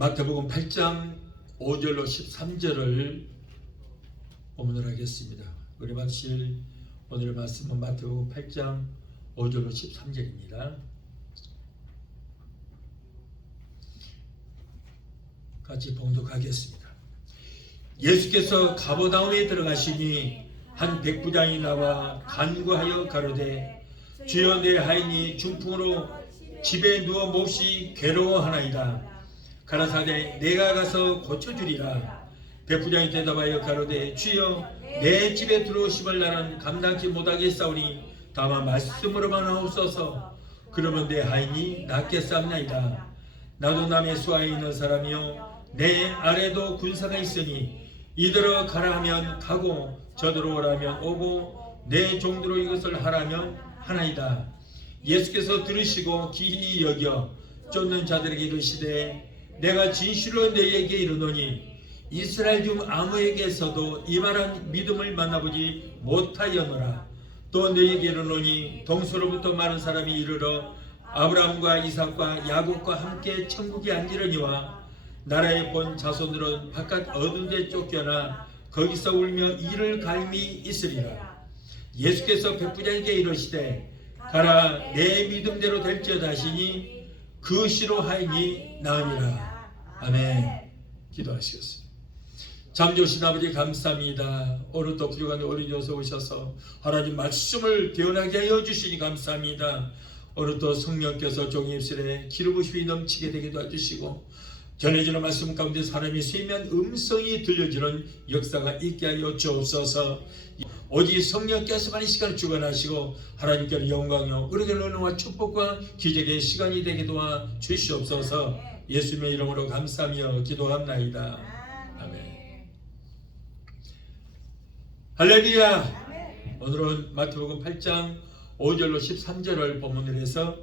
마태복음 8장 5절로 13절을 본문을 하겠습니다. 우리 마칠 오늘의 말씀은 마태복음 8장 5절로 13절입니다. 같이 봉독하겠습니다. 예수께서 가버나움에 들어가시니 한 백부장이 나와 간구하여 가로되 주여 내 하인이 중풍으로 집에 누워 몹시 괴로워하나이다. 가라사대 내가 가서 고쳐주리라. 백부장이 대답하여 가로되 주여 내 집에 들어오심을 나는 감당치 못하겠사오니 다만 말씀으로만 하옵소서. 그러면 내 하인이 낫겠사옵나이다. 나도 남의 수하에 있는 사람이요 내 아래도 군사가 있으니 이들어 가라 하면 가고 저들어 오라면 오고 내 종대로 이것을 하라면 하나이다. 예수께서 들으시고 기히 여겨 쫓는 자들에게 이르시되 내가 진실로 너희에게 이르노니 이스라엘 중 아무에게서도 이만한 믿음을 만나보지 못하였노라. 또 너희에게 이르노니 동서로부터 많은 사람이 이르러 아브라함과 이삭과 야곱과 함께 천국에 앉으려니와 나라에 본 자손들은 바깥 어두운 데 쫓겨나 거기서 울며 이를 갈미 있으리라. 예수께서 백부장에게 이르시되 가라 내 믿음대로 될지어다 하시니 그 시로 하이니 나으니라. 아멘. 기도하시겠습니다. 잠조신 아버지 감사합니다. 오늘도 부족한 우리 교서 오셔서 하나님 말씀을 개헌하게 하여 주시니 감사합니다. 오늘도 성령께서 종의 입술에 기름부심이 넘치게 되기도 해주시고 전해지는 말씀 가운데 사람이 세미한 음성이 들려지는 역사가 있게 하여 주옵소서. 오직 성령께서만 이 시간을 주관하시고 하나님께는 영광이요 우리에게 은혜와 축복과 기적의 시간이 되게 도와 주시옵소서. 예수님의 이름으로 감사하며 기도합나이다. 아멘. 할렐루야. 오늘은 마태복음 8장 5절로 13절을 본문으로 해서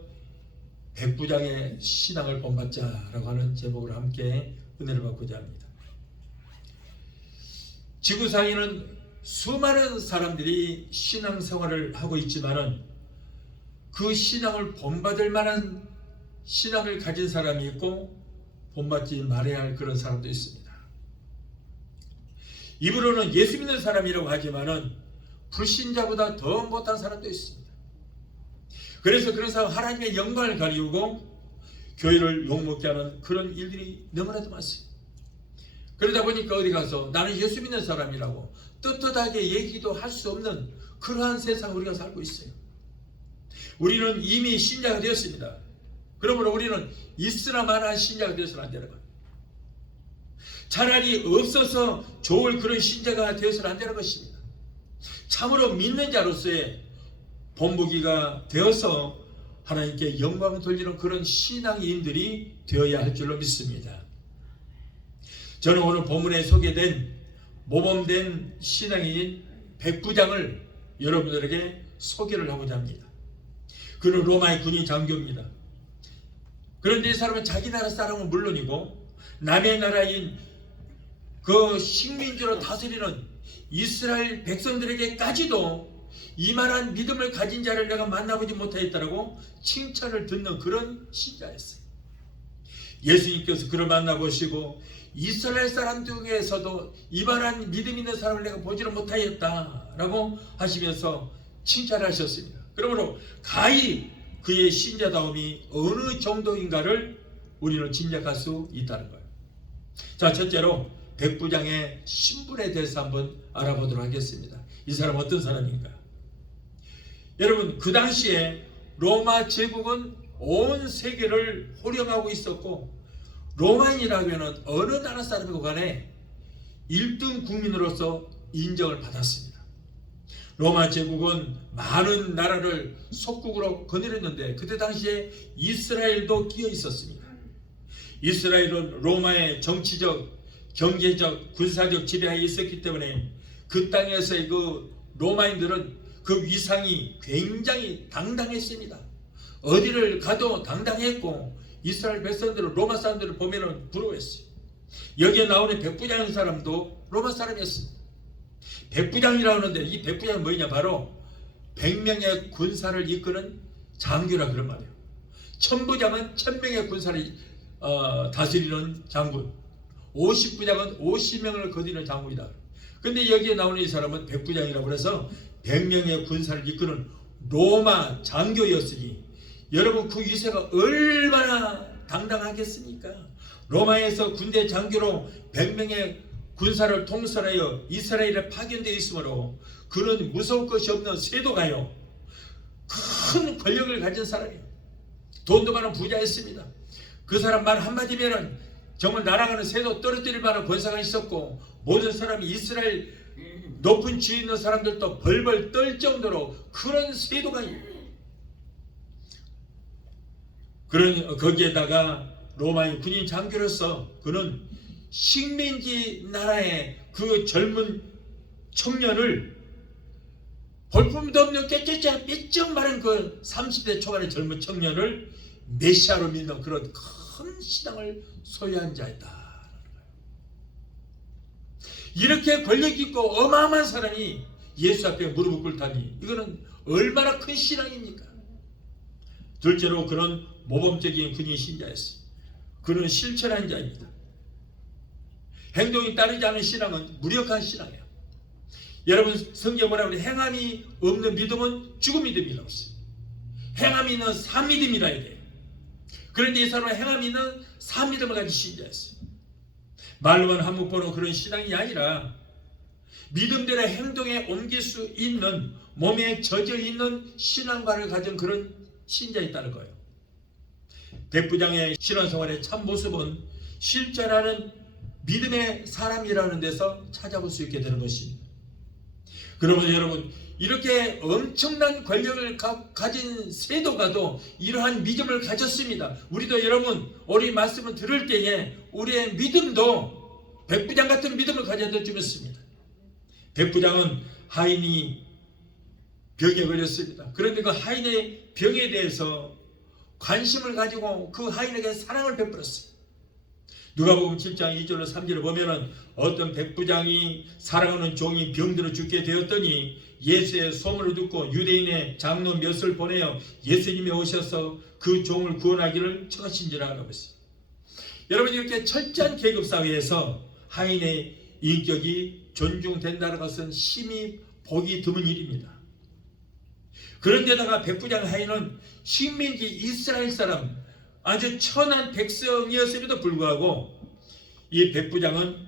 백부장의 신앙을 본받자라고 하는 제목으로 함께 은혜를 받고자 합니다. 지구상에는 수많은 사람들이 신앙생활을 하고 있지만은 그 신앙을 본받을 만한 신앙을 가진 사람이 있고 본받지 말아야 할 그런 사람도 있습니다. 입으로는 예수 믿는 사람이라고 하지만은 불신자보다 더 못한 사람도 있습니다. 그래서 그런 사람 하나님의 영광을 가리우고 교회를 욕먹게 하는 그런 일들이 너무나도 많습니다. 그러다 보니까 어디 가서 나는 예수 믿는 사람이라고 떳떳하게 얘기도 할 수 없는 그러한 세상 우리가 살고 있어요. 우리는 이미 신자가 되었습니다. 그러므로 우리는 있으나 마나 신자가 되어서는 안 되는 거예요. 차라리 없어서 좋을 그런 신자가 되어서는 안 되는 것입니다. 참으로 믿는 자로서의 본보기가 되어서 하나님께 영광을 돌리는 그런 신앙인들이 되어야 할 줄로 믿습니다. 저는 오늘 본문에 소개된 모범된 신앙인 백부장을 여러분들에게 소개를 하고자 합니다. 그는 로마의 군인 장교입니다. 그런데 이 사람은 자기 나라 사람은 물론이고 남의 나라인 그 식민지로 다스리는 이스라엘 백성들에게까지도 이만한 믿음을 가진 자를 내가 만나보지 못하였다라고 칭찬을 듣는 그런 신자였어요. 예수님께서 그를 만나보시고 이스라엘 사람 중에서도 이만한 믿음 있는 사람을 내가 보지를 못하였다라고 하시면서 칭찬하셨습니다. 그러므로 가히 그의 신자다움이 어느 정도인가를 우리는 짐작할 수 있다는 거예요. 자, 첫째로 백부장의 신분에 대해서 한번 알아보도록 하겠습니다. 이 사람은 어떤 사람인가? 여러분, 그 당시에 로마 제국은 온 세계를 호령하고 있었고 로마인이라고 하면 어느 나라 사람이고 간에 1등 국민으로서 인정을 받았습니다. 로마 제국은 많은 나라를 속국으로 거느렸는데 그때 당시에 이스라엘도 끼어 있었습니다. 이스라엘은 로마의 정치적, 경제적, 군사적 지배하에 있었기 때문에 그 땅에서의 그 로마인들은 그 위상이 굉장히 당당했습니다. 어디를 가도 당당했고 이스라엘 백성들은 로마 사람들을 보면은 부러워했어요. 여기에 나오는 백부장인 사람도 로마 사람이었습니다. 백부장이라고 하는데 이 백부장은 뭐냐? 바로 100명의 군사를 이끄는 장교라 그런 말이에요. 천부장은 1000명의 군사를 다스리는 장군, 50부장은 50명을 거두는 장군이다. 근데 여기에 나오는 이 사람은 100부장이라고 해서 100명의 군사를 이끄는 로마 장교였으니 여러분 그 위세가 얼마나 당당하겠습니까? 로마에서 군대 장교로 100명의 군사를 통솔하여 이스라엘에 파견되어 있으므로 그는 무서울 것이 없는 쇄도가요, 큰 권력을 가진 사람이에요. 돈도 많은 부자였습니다. 그 사람 말 한마디면은 정말 날아가는 새도 떨어뜨릴 만한 권세가 있었고, 모든 사람이 이스라엘 높은 지위 있는 사람들도 벌벌 떨 정도로 그런 쇄도가 그런 거기에다가 로마의 군인 장교로서 그는 식민지 나라의 그 젊은 청년을 볼품도 없는 깨끗이 삐쩍 마른 그 30대 초반의 젊은 청년을 메시아로 믿는 그런 큰 신앙을 소유한 자이다. 이렇게 권력 있고 어마어마한 사람이 예수 앞에 무릎을 꿇다니 이거는 얼마나 큰 신앙입니까? 둘째로 그는 모범적인 군인 신자였어요. 그는 실천한 자입니다. 행동이 따르지 않은 신앙은 무력한 신앙이에요. 여러분 성경 뭐라고 그래요? 행함이 없는 믿음은 죽은 믿음이라고 했어요. 행함이 있는 산 믿음이라 해야 돼요. 그런데 이 사람은 행함이 있는 산 믿음을 가진 신자였어요. 말로만 한몫 보는 그런 신앙이 아니라 믿음대로 행동에 옮길 수 있는, 몸에 젖어 있는 신앙과를 가진 그런 신자였다는 거예요. 백부장의 신앙생활의 참 모습은 실천하는 믿음의 사람이라는 데서 찾아볼 수 있게 되는 것입니다. 그러면 여러분 이렇게 엄청난 권력을 가진 쇄도가도 이러한 믿음을 가졌습니다. 우리도 여러분 우리 말씀을 들을 때에 우리의 믿음도 백부장 같은 믿음을 가져야 될 줄 믿습니다. 백부장은 하인이 병에 걸렸습니다. 그런데 그 하인의 병에 대해서 관심을 가지고 그 하인에게 사랑을 베풀었어요. 누가복음 7장 2절로 3절을 보면은 어떤 백부장이 사랑하는 종이 병들어 죽게 되었더니 예수의 소문을 듣고 유대인의 장로 몇을 보내어 예수님이 오셔서 그 종을 구원하기를 청하신지라 하고 있습니다. 여러분 이렇게 철저한 계급 사회에서 하인의 인격이 존중된다는 것은 심히 보기 드문 일입니다. 그런데다가 백부장 하인은 식민지 이스라엘 사람 아주 천한 백성이었음에도 불구하고 이 백부장은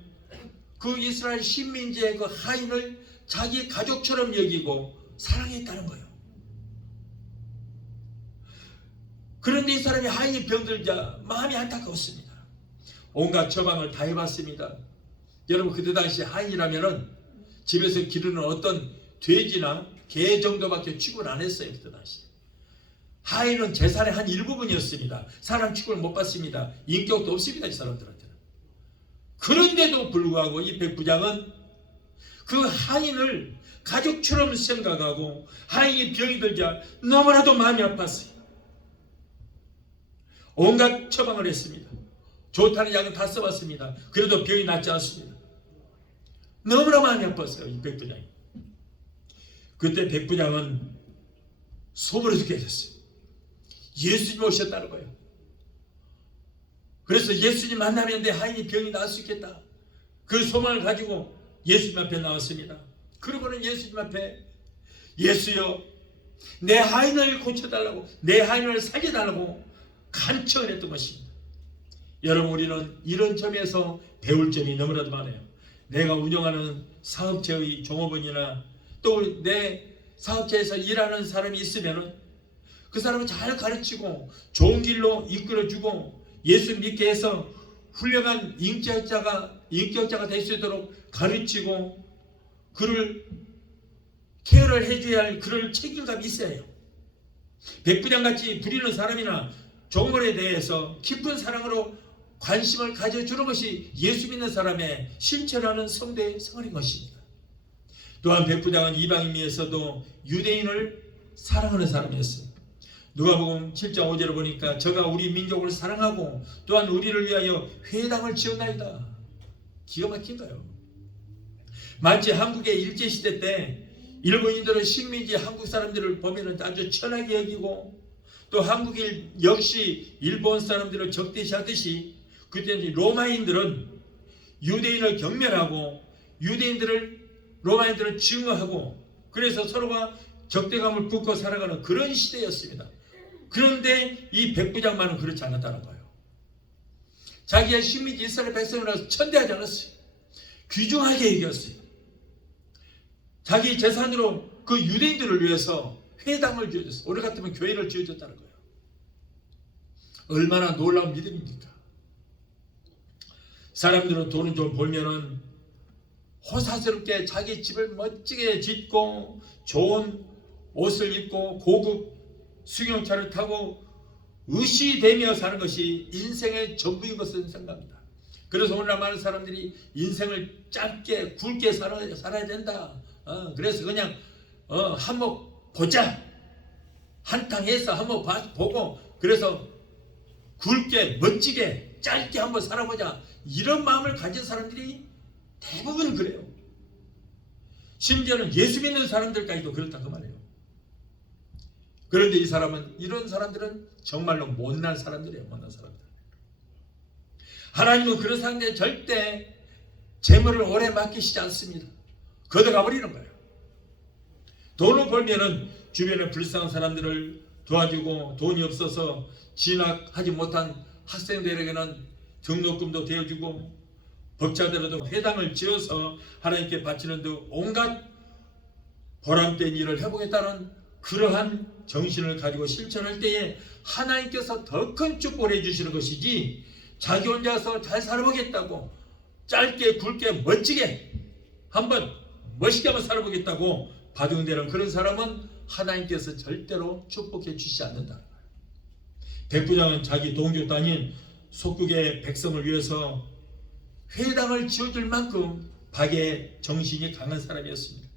그 이스라엘 식민지의 그 하인을 자기 가족처럼 여기고 사랑했다는 거예요. 그런데 이 사람이 하인이 병들자 마음이 안타까웠습니다. 온갖 처방을 다 해봤습니다. 여러분 그때 당시 하인이라면은 집에서 기르는 어떤 돼지나 개 정도밖에 취급을 안 했어요. 그때 당시 하인은 재산의 한 일부분이었습니다. 사람 취급을 못 받습니다. 인격도 없습니다. 이 사람들한테는. 그런데도 불구하고 이 백부장은 그 하인을 가족처럼 생각하고 하인이 병이 들자 너무나도 마음이 아팠어요. 온갖 처방을 했습니다. 좋다는 약은 다 써봤습니다. 그래도 병이 낫지 않습니다. 너무나 마음이 아팠어요. 이 백부장이. 그때 백부장은 소문을 듣게 됐어요. 예수님 오셨다는 거예요. 그래서 예수님 만나면 내 하인이 병이 나을 수 있겠다. 그 소망을 가지고 예수님 앞에 나왔습니다. 그러고는 예수님 앞에 예수여 내 하인을 고쳐달라고, 내 하인을 살려달라고 간청을 했던 것입니다. 여러분 우리는 이런 점에서 배울 점이 너무나도 많아요. 내가 운영하는 사업체의 종업원이나 또 내 사업체에서 일하는 사람이 있으면은 그 사람을 잘 가르치고 좋은 길로 이끌어주고 예수 믿게 해서 훌륭한 인격자가 될 수 있도록 가르치고 그를 케어를 해줘야 할 그럴 책임감이 있어야 해요. 백부장같이 부리는 사람이나 종업원에 대해서 깊은 사랑으로 관심을 가져주는 것이 예수 믿는 사람의 실천하는 성도의 생활인 것입니다. 또한 백부장은 이방인에서도 유대인을 사랑하는 사람이었어요. 누가복음 7장 5절을 보니까 저가 우리 민족을 사랑하고 또한 우리를 위하여 회당을 지었나이다. 기가 막힌가요? 마치 한국의 일제시대 때 일본인들은 식민지 한국 사람들을 보면 아주 천하게 여기고 또 한국인 역시 일본 사람들을 적대시하듯이 그때 로마인들은 유대인을 경멸하고 로마인들을 증오하고 그래서 서로가 적대감을 품고 살아가는 그런 시대였습니다. 그런데 이 백부장만은 그렇지 않았다는 거예요. 자기의 식민지 이스라엘 백성이라서 천대하지 않았어요. 귀중하게 여겼어요. 자기 재산으로 그 유대인들을 위해서 회당을 지어줬어요. 오늘 같으면 교회를 지어줬다는 거예요. 얼마나 놀라운 믿음입니까? 사람들은 돈을 좀 벌면은 호사스럽게 자기 집을 멋지게 짓고 좋은 옷을 입고 고급 승용차를 타고 의시되며 사는 것이 인생의 전부인 것을 생각합니다. 그래서 오늘날 많은 사람들이 인생을 짧게 굵게 살아야 된다. 그래서 그냥 한몫 보자. 한탕 해서 한번 보고 그래서 굵게 멋지게 짧게 한번 살아보자. 이런 마음을 가진 사람들이 대부분 그래요. 심지어는 예수 믿는 사람들까지도 그렇다 그 말이에요. 그런데 이런 사람들은 정말로 못난 사람들이에요. 못난 사람들. 하나님은 그런 사람들에 절대 재물을 오래 맡기시지 않습니다. 걷어가 버리는 거예요. 돈을 벌면은 주변에 불쌍한 사람들을 도와주고 돈이 없어서 진학하지 못한 학생들에게는 등록금도 대어주고 법자들에도 회당을 지어서 하나님께 바치는 등 온갖 보람된 일을 해보겠다는 그러한 정신을 가지고 실천할 때에 하나님께서 더 큰 축복을 해주시는 것이지 자기 혼자서 잘 살아보겠다고 짧게 굵게 멋지게 한번 멋있게 한번 살아보겠다고 바둥대는 그런 사람은 하나님께서 절대로 축복해 주시지 않는다. 백부장은 자기 동교 땅인 속국의 백성을 위해서 회당을 지어줄 만큼 박의 정신이 강한 사람이었습니다.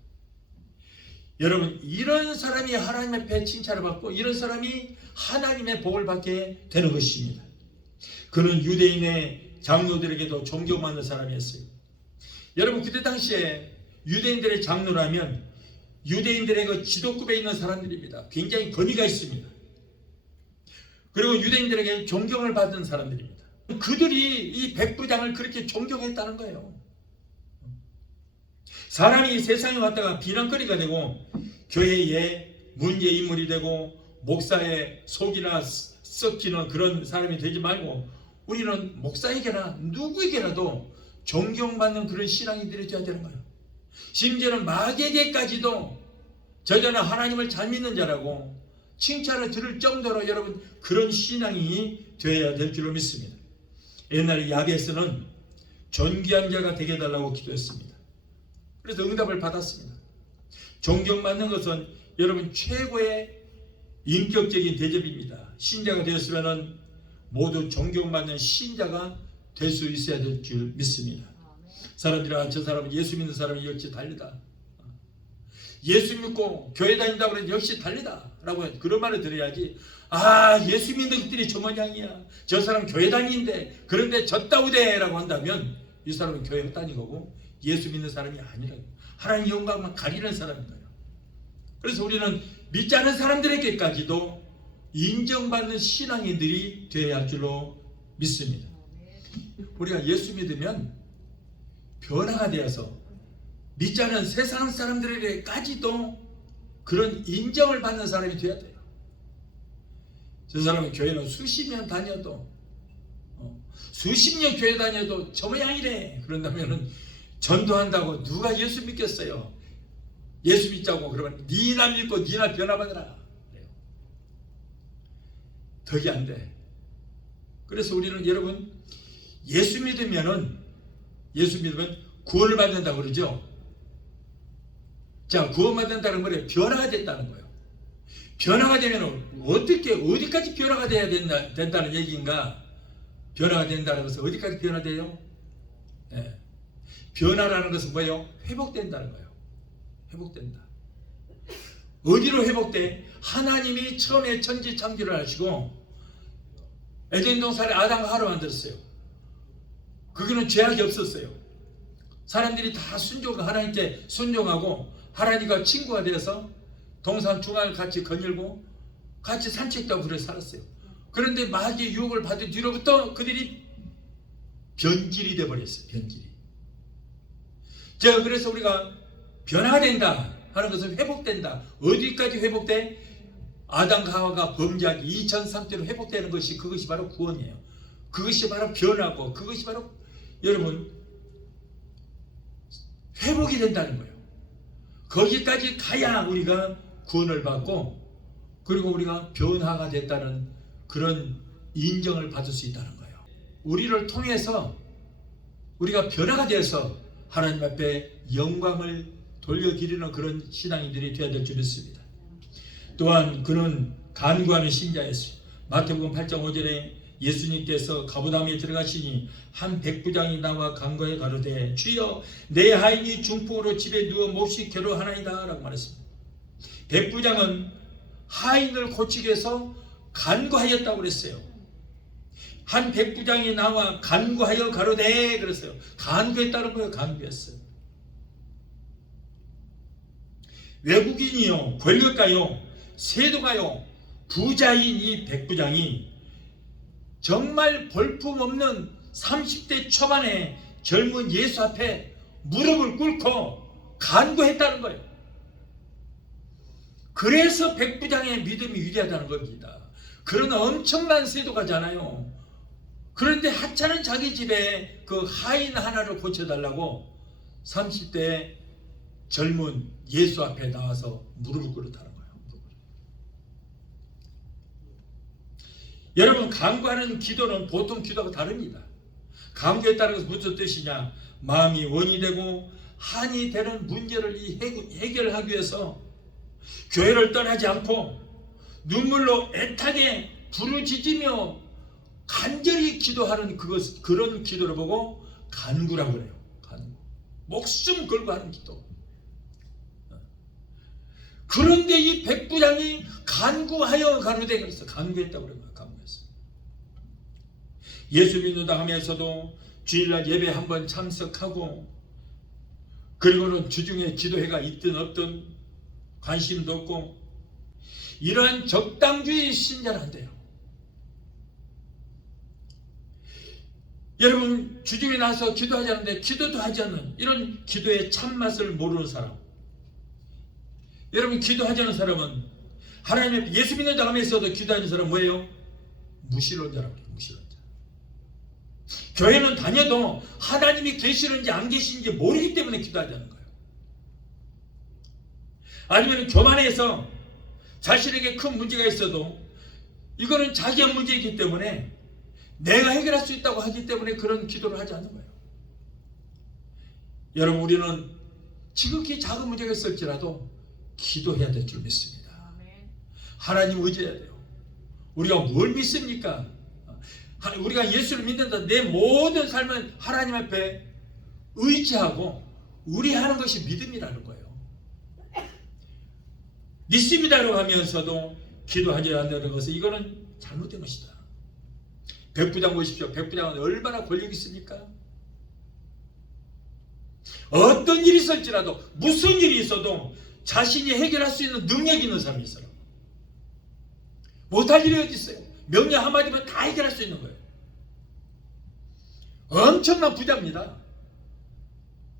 여러분, 이런 사람이 하나님의 앞에 칭찬을 받고 이런 사람이 하나님의 복을 받게 되는 것입니다. 그는 유대인의 장로들에게도 존경받는 사람이었어요. 여러분, 그때 당시에 유대인들의 장로라면 유대인들의 그 지도급에 있는 사람들입니다. 굉장히 권위가 있습니다. 그리고 유대인들에게 존경을 받는 사람들입니다. 그들이 이 백부장을 그렇게 존경했다는 거예요. 사람이 세상에 왔다가 비난거리가 되고 교회의 문제인물이 되고 목사의 속이나 썩히는 그런 사람이 되지 말고 우리는 목사에게나 누구에게라도 존경받는 그런 신앙인들이 되어야 되는 거예요. 심지어는 마귀에게까지도 저자는 하나님을 잘 믿는 자라고 칭찬을 들을 정도로 여러분 그런 신앙이 되어야 될 줄로 믿습니다. 옛날에 야베스는 존귀한 자가 되게 해달라고 기도했습니다. 그래서 응답을 받았습니다. 존경받는 것은 여러분 최고의 인격적인 대접입니다. 신자가 되었으면 모두 존경받는 신자가 될 수 있어야 될 줄 믿습니다. 사람들이 저 사람은 예수 믿는 사람이 역시 달리다. 예수 믿고 교회 다닌다고 해서 역시 달리다 라고 그런 말을 들어야지 예수 믿는 것들이 저 모양이야. 저 사람 교회 다니는데 그런데 졌다우대 라고 한다면 이 사람은 교회 못 다닌 거고 예수 믿는 사람이 아니라고. 하나님 영광만 가리는 사람인 거예요. 그래서 우리는 믿지 않은 사람들에게까지도 인정받는 신앙인들이 되어야 할 줄로 믿습니다. 우리가 예수 믿으면 변화가 되어서 믿지 않은 세상 사람들에게까지도 그런 인정을 받는 사람이 되어야 돼요. 저 사람은 교회는 수십 년 다녀도 수십 년 교회 다녀도 저 모양이래. 그런다면은 전도한다고 누가 예수 믿겠어요? 예수 믿자고 그러면 니나 믿고 니나 변화받으라. 덕이 안 돼. 그래서 우리는 여러분 예수 믿으면 구원을 받는다고 그러죠. 자, 구원받는다는 거는 변화가 됐다는 거예요. 변화가 되면 어디까지 변화가 돼야 된다는 얘기인가? 변화가 된다는 것은 어디까지 변화돼요? 네. 변화라는 것은 뭐예요? 회복된다는 거예요. 회복된다. 어디로 회복돼? 하나님이 처음에 천지 창조를 하시고 에덴 동산에 아담과 하와를 만들었어요. 거기는 죄악이 없었어요. 사람들이 다 하나님께 순종하고 하나님과 친구가 되어서 동산 중앙을 같이 거닐고 같이 산책도 하고 그래 살았어요. 그런데 마귀의 유혹을 받은 뒤로부터 그들이 변질이 돼버렸어요. 변질이. 제가 그래서 우리가 변화된다 하는 것은 회복된다. 어디까지 회복돼? 아담과 하와가 범죄하기 2003대로 회복되는 것이, 그것이 바로 구원이에요. 그것이 바로 변하고, 그것이 바로 여러분 회복이 된다는 거예요. 거기까지 가야 우리가 구원을 받고, 그리고 우리가 변화가 됐다는 그런 인정을 받을 수 있다는 거예요. 우리를 통해서 우리가 변화가 되어서 하나님 앞에 영광을 돌려드리는 그런 신앙인들이 되어야 될 줄 믿습니다. 또한 그는 간구하는 신자였어요. 마태복음 8장 5절에 예수님께서 가버나움에 들어가시니 한 백부장이 나와 간구하여 가로되 주여 내 하인이 중풍으로 집에 누워 몹시 괴로워하나이다 라고 말했습니다. 백부장은 하인을 고치기 위해서 간구하였다고 그랬어요. 한 백부장이 나와 간구하여 가로되 그랬어요. 간구했다는 거예요. 간구했어요. 외국인이요, 권력가요, 세도가요, 부자인 이 백부장이 정말 볼품없는 30대 초반의 젊은 예수 앞에 무릎을 꿇고 간구했다는 거예요. 그래서 백부장의 믿음이 위대하다는 겁니다. 그런 엄청난 세도가잖아요. 그런데 하찮은 자기 집에 그 하인 하나를 고쳐달라고 30대 젊은 예수 앞에 나와서 무릎을 꿇었다는 거예요. 여러분, 간구하는 기도는 보통 기도하고 다릅니다. 간구했다는 것은 무슨 뜻이냐? 마음이 원이 되고 한이 되는 문제를 해결하기 위해서 교회를 떠나지 않고 눈물로 애타게 부르짖으며 간절히 기도하는 그런 기도를 보고 간구라고 그래요. 간구. 목숨 걸고 하는 기도. 그런데 이 백부장이 간구하여 가로되 그래서 간구했다고 그래요. 간구했어요. 예수 믿는다 하면서도 주일날 예배 한번 참석하고, 그리고는 주중에 기도회가 있든 없든 관심도 없고, 이러한 적당주의 신자는 안 돼요. 여러분, 주중에 나서 기도하지 않는데 기도도 하지 않는 이런 기도의 참맛을 모르는 사람, 여러분, 기도하지 않는 사람은 하나님 앞에 예수 믿는다 하면서도 기도하는 사람은 뭐예요? 무신론자라고 해요. 무신론자. 교회는 다녀도 하나님이 계시는지 안 계시는지 모르기 때문에 기도하지 않는 거예요. 아니면 교만해서 자신에게 큰 문제가 있어도 이거는 자기의 문제이기 때문에 내가 해결할 수 있다고 하기 때문에 그런 기도를 하지 않는 거예요. 여러분, 우리는 지극히 작은 문제가 있을지라도 기도해야 될 줄 믿습니다. 하나님 의지해야 돼요. 우리가 뭘 믿습니까? 우리가 예수를 믿는다. 내 모든 삶은 하나님 앞에 의지하고 우리 하는 것이 믿음이라는 거예요. 믿습니다라고 하면서도 기도하지 않는 것은 이거는 잘못된 것이다. 백부장 보십시오. 백부장은 얼마나 권력이 있습니까? 어떤 일이 있을지라도, 무슨 일이 있어도 자신이 해결할 수 있는 능력이 있는 사람이 있어요. 못할 일이 어디 있어요? 명령 한마디면 다 해결할 수 있는 거예요. 엄청난 부자입니다.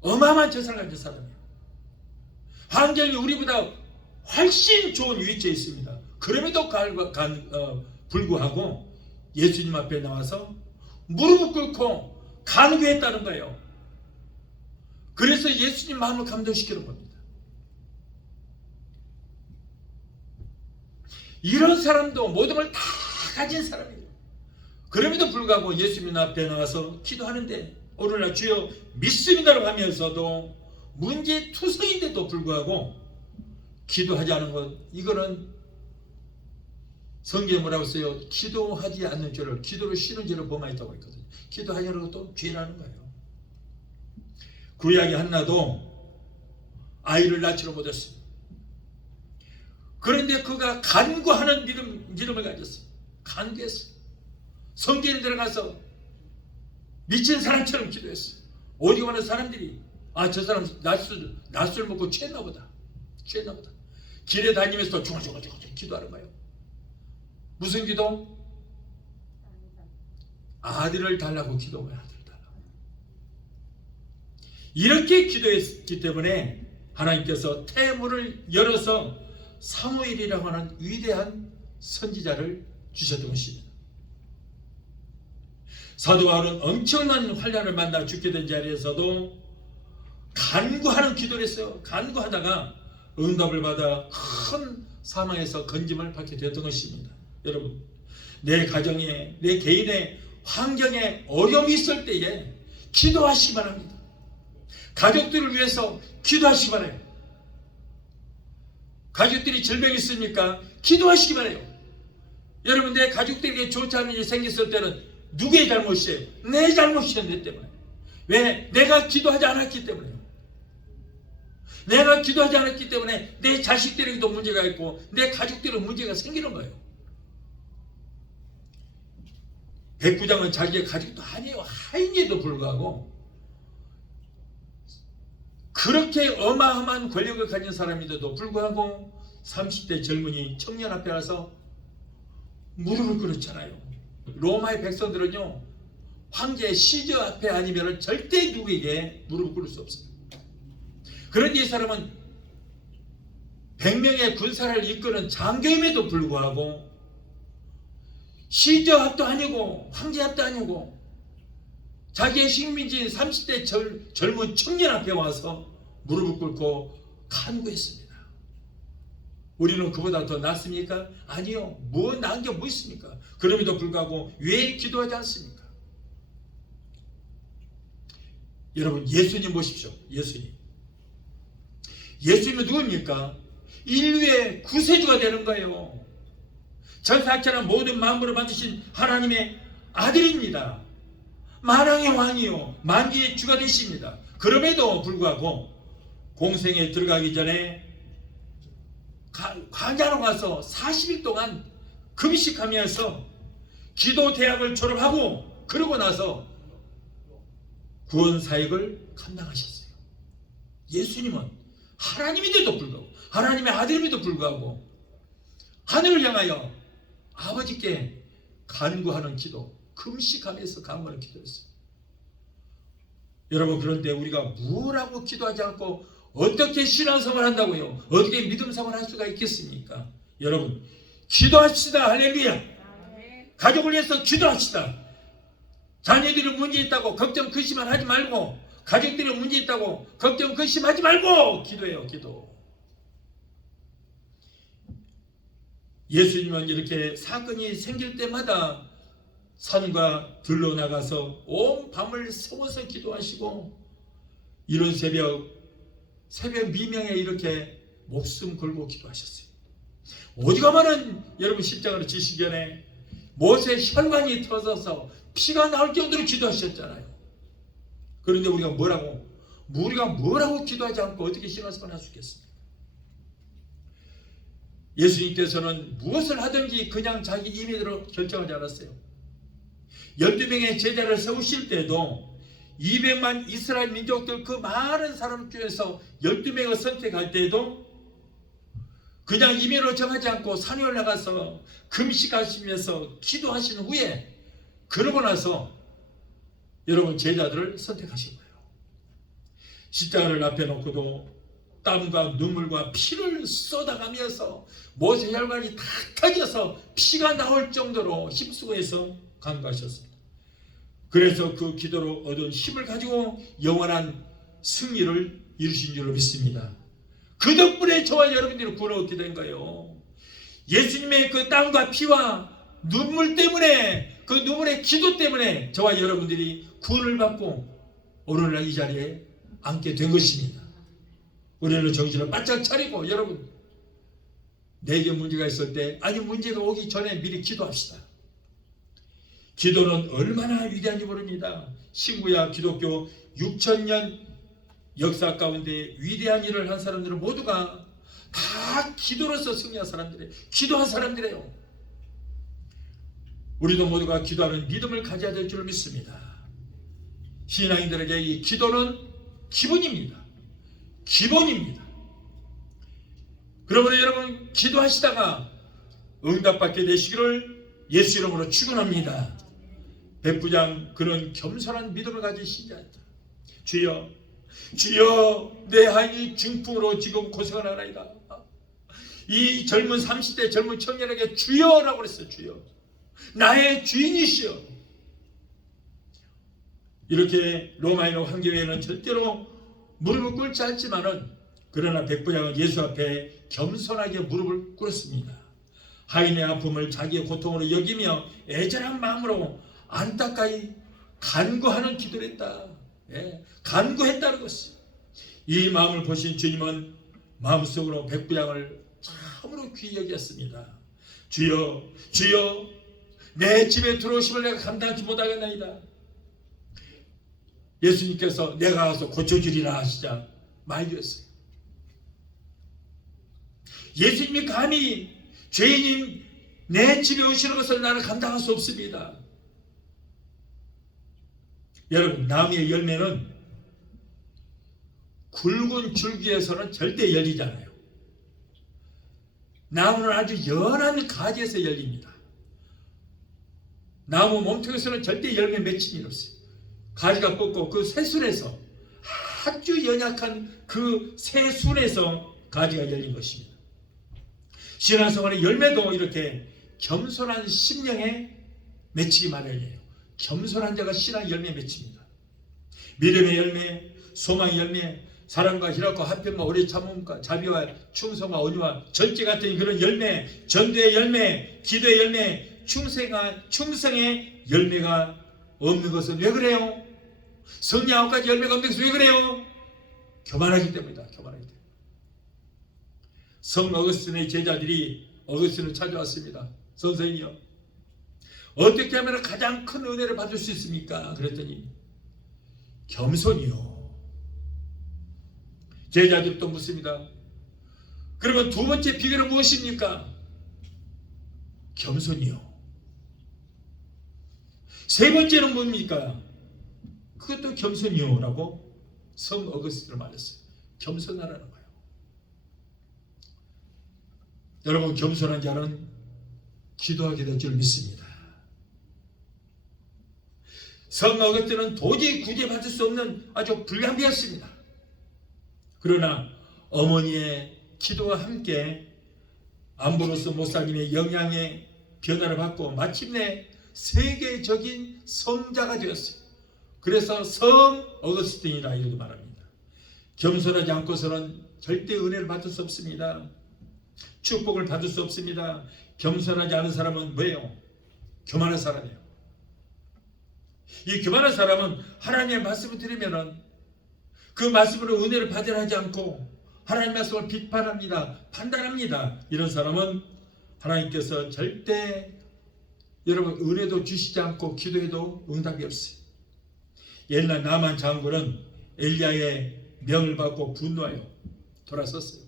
어마어마한 재산을 가진 사람이에요. 환경이 우리보다 훨씬 좋은 위치에 있습니다. 그럼에도 불구하고 예수님 앞에 나와서 무릎을 꿇고 간구했다는 거예요. 그래서 예수님 마음을 감동시키는 겁니다. 이런 사람도 모든 걸 다 가진 사람이에요. 그럼에도 불구하고 예수님 앞에 나와서 기도하는데, 오늘날 주여 믿습니다라고 하면서도 문제투성인데도 불구하고 기도하지 않은 것, 이거는 성경에 뭐라고 써요? 기도하지 않는 죄를, 기도를 쉬는 죄를 범하였다고 했거든요. 기도하지 않는 것도 죄라는 거예요. 구약의 한나도 아이를 낳지를 못했습니다. 그런데 그가 간구하는 믿음을 가졌어요. 간구했어요. 성전에 들어가서 미친 사람처럼 기도했어요. 어디 가는 사람들이 저 사람 낮술 먹고 취했나 보다. 길에 다니면서 중얼중얼 기도하는 거예요. 무슨 기도? 아들을 달라고 기도해요. 아들을 달라고. 이렇게 기도했기 때문에 하나님께서 태문을 열어서 사무엘이라고 하는 위대한 선지자를 주셨던 것입니다. 사도 바울은 엄청난 환난을 만나 죽게 된 자리에서도 간구하는 기도를 했어요. 간구하다가 응답을 받아 큰 사망에서 건짐을 받게 되었던 것입니다. 여러분, 내 가정에, 내 개인의 환경에 어려움이 있을 때에 기도하시기 바랍니다. 가족들을 위해서 기도하시기 바라요. 가족들이 질병이 있습니까? 기도하시기 바라요. 여러분, 내 가족들에게 좋지 않은 일이 생겼을 때는 누구의 잘못이에요? 내 잘못이었기 때문에. 왜? 내가 기도하지 않았기 때문에요. 내가 기도하지 않았기 때문에 내 자식들에게도 문제가 있고 내 가족들에게 문제가 생기는 거예요. 백부장은 자기의 가족도 아니에요. 하인에도 불구하고 그렇게 어마어마한 권력을 가진 사람인데도 불구하고 30대 젊은이 청년 앞에 와서 무릎을 꿇었잖아요. 로마의 백성들은요, 황제 시저 앞에 아니면 절대 누구에게 무릎을 꿇을 수 없어요. 그런데 이 사람은 100명의 군사를 이끄는 장교임에도 불구하고 시저 앞도 아니고 황제 앞도 아니고 자기의 식민지인 30대 젊은 청년 앞에 와서 무릎을 꿇고 간구했습니다. 우리는 그보다 더 낫습니까? 아니요. 뭐 나은 게 뭐 있습니까? 그럼에도 불구하고 왜 기도하지 않습니까? 여러분, 예수님 보십시오. 예수님은 누굽니까? 인류의 구세주가 되는 거예요. 전사처럼 모든 만물을 만드신 하나님의 아들입니다. 만왕의 왕이요, 만주의 주가 되십니다. 그럼에도 불구하고 공생에 들어가기 전에 광야로 가서 40일 동안 금식하면서 기도 대학을 졸업하고 그러고 나서 구원 사역을 감당하셨어요. 예수님은 하나님인데도 불구하고, 하나님의 아들임에도 불구하고 하늘을 향하여 아버지께 간구하는 기도, 금식하면서 간구하는 기도였어요. 여러분, 그런데 우리가 뭐라고 기도하지 않고 어떻게 신앙생활 한다고요? 어떻게 믿음생활 할 수가 있겠습니까? 여러분, 기도합시다. 할렐루야. 가족을 위해서 기도합시다. 자녀들이 문제 있다고 걱정 근심만 하지 말고, 가족들이 문제 있다고 걱정 근심하지 말고 기도해요. 기도. 예수님은 이렇게 사건이 생길 때마다 산과 들로 나가서 온 밤을 새워서 기도하시고, 이른 새벽 미명에 이렇게 목숨 걸고 기도하셨어요. 어디 가면은 여러분 십자가를 지시기 전에 못의 혈관이 터져서 피가 나올 정도로 기도하셨잖아요. 그런데 우리가 뭐라고 기도하지 않고 어떻게 신앙생활 할 수 있겠습니까? 예수님께서는 무엇을 하든지 그냥 자기 임의대로 결정하지 않았어요. 12명의 제자를 세우실 때도 200만 이스라엘 민족들 그 많은 사람 중에서 12명을 선택할 때도 그냥 임의로 정하지 않고 산에 올라가서 금식하시면서 기도하신 후에 그러고 나서 여러분 제자들을 선택하신 거예요. 십자가를 앞에 놓고도 땀과 눈물과 피를 쏟아가면서 모세 혈관이 다 터져서 피가 나올 정도로 힘쓰고 해서 간구하셨습니다. 그래서 그 기도로 얻은 힘을 가지고 영원한 승리를 이루신 줄로 믿습니다. 그 덕분에 저와 여러분들이 구원을 얻게 된 거예요. 예수님의 그 땀과 피와 눈물 때문에, 그 눈물의 기도 때문에 저와 여러분들이 구원을 받고 오늘날 이 자리에 앉게 된 것입니다. 우리는 정신을 바짝 차리고 여러분, 내게 문제가 있을 때, 아니 문제가 오기 전에 미리 기도합시다. 기도는 얼마나 위대한지 모릅니다. 신구야 기독교 6000년 역사 가운데 위대한 일을 한 사람들은 모두가 다 기도로서 승리한 사람들이에요. 기도한 사람들이에요. 우리도 모두가 기도하는 믿음을 가져야 될 줄 믿습니다. 신앙인들에게 이 기도는 기본입니다. 기본입니다. 그러므로 여러분 기도하시다가 응답받게 되시기를 예수 이름으로 축원합니다. 백부장 그런 겸손한 믿음을 가진 신자였다. 주여, 주여, 내 하인이 중풍으로 지금 고생을 하나이다. 이 젊은 30대 젊은 청년에게 주여라고 그랬어요. 주여, 나의 주인이시여. 이렇게 로마인의 황교회는 절대로 무릎을 꿇지 않지만은, 그러나 백부장은 예수 앞에 겸손하게 무릎을 꿇었습니다. 하인의 아픔을 자기의 고통으로 여기며 애절한 마음으로 안타까이 간구하는 기도를 했다. 간구했다는 것이, 이 마음을 보신 주님은 마음속으로 백부장을 참으로 귀히 여겼습니다. 주여, 주여, 내 집에 들어오심을 내가 감당하지 못하겠나이다. 예수님께서 내가 가서 고쳐주리라 하시자 말렸어요. 예수님이 감히 죄인인 내 집에 오시는 것을 나는 감당할 수 없습니다. 여러분, 나무의 열매는 굵은 줄기에서는 절대 열리지 않아요. 나무는 아주 연한 가지에서 열립니다. 나무 몸통에서는 절대 열매 맺힘이 없어요. 가지가 뻗고 그 새순에서, 아주 연약한 그 새순에서 가지가 열린 것입니다. 신앙생활의 열매도 이렇게 겸손한 심령에 맺히기 마련이에요. 겸손한 자가 신앙 열매 맺힙니다. 믿음의 열매, 소망의 열매, 사랑과 희락과 화평과 오래 참음과 자비와 충성과 온유와 절제 같은 그런 열매, 전도의 열매, 기도의 열매, 충성의 열매가 없는 것은 왜 그래요? 성령 9가지 열매가 없는 것은 왜 그래요? 교만하기 때문이다. 교만하기 때문에. 성 어거스틴의 제자들이 어거스틴을 찾아왔습니다. 선생님이요, 어떻게 하면 가장 큰 은혜를 받을 수 있습니까? 그랬더니 겸손이요. 제자들이 또 묻습니다. 그러면 두 번째 비결은 무엇입니까? 겸손이요. 세 번째는 뭡니까? 그것도 겸손이요 라고 성 어거스틴을 말했어요. 겸손하라는 거예요. 여러분, 겸손한 자는 기도하게 될 줄 믿습니다. 성 어거스틴은 도저히 구제받을 수 없는 아주 불량배였습니다. 그러나 어머니의 기도와 함께 암브로스 목사님의 영향의 변화를 받고 마침내 세계적인 성자가 되었어요. 그래서 성 어거스틴이라 이렇게 말합니다. 겸손하지 않고서는 절대 은혜를 받을 수 없습니다. 축복을 받을 수 없습니다. 겸손하지 않은 사람은 뭐예요? 교만한 사람이에요. 이 교만한 사람은 하나님의 말씀을 들으면은 그 말씀으로 은혜를 받으려 하지 않고 하나님의 말씀을 비판합니다. 판단합니다. 이런 사람은 하나님께서 절대 여러분 은혜도 주시지 않고 기도해도 응답이 없어요. 옛날 나만 장군은 엘리야의 명을 받고 분노하여 돌아섰어요.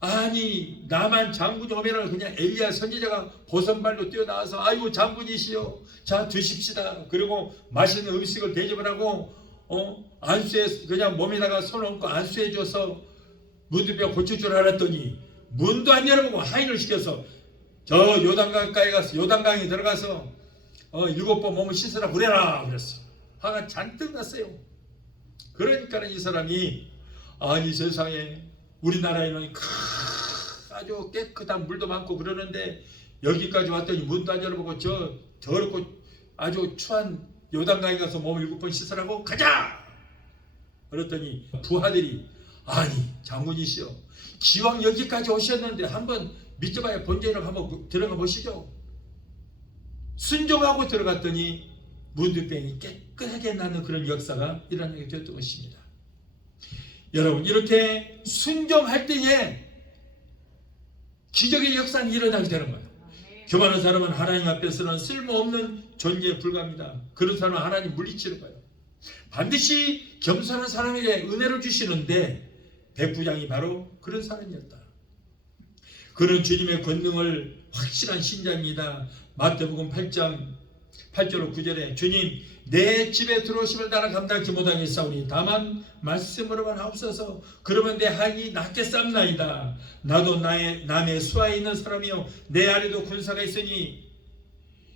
아니, 나만 장군이 오면은 그냥 엘리야 선지자가 보선발로 뛰어나와서 아이고 장군이시여, 자 드십시다. 그리고 맛있는 음식을 대접을 하고 안수해, 그냥 몸에다가 손 얹고 안수해 줘서 문드뼈 고칠 줄 알았더니 문도 안 열어보고 하인을 시켜서 저 요단강가에 가서, 요단강에 들어가서 7번 몸을 씻으라 그래라 그랬어. 화가 잔뜩 났어요. 그러니까 이 사람이, 아니 세상에 우리나라에는 아주 깨끗한 물도 많고 그러는데 여기까지 왔더니 문도 안 열어보고 저 더럽고 아주 추한 요단강에 가서 몸을 7번 씻으라고 가자! 그랬더니 부하들이, 아니 장군이시여, 기왕 여기까지 오셨는데 한번 믿어봐야 본전이라고 한번 들어가 보시죠. 순종하고 들어갔더니 문드병이 깨끗하게 나는 그런 역사가 일어나게 되었던 것입니다. 여러분, 이렇게 순종할 때에 기적의 역사는 일어나게 되는 거예요. 교만한 사람은 하나님 앞에서는 쓸모없는 존재에 불과합니다. 그런 사람은 하나님 물리치는 거예요. 반드시 겸손한 사람에게 은혜를 주시는데 백부장이 바로 그런 사람이었다. 그런 주님의 권능을 확실한 신자입니다. 마태복음 8장 8절 9절에 주님 내 집에 들어오심을 나는 감당치 못하겠사오니 다만 말씀으로만 하옵소서. 그러면 내 하인이 낫겠삼나이다. 나도 남의 수하에 있는 사람이요 내 아래도 군사가 있으니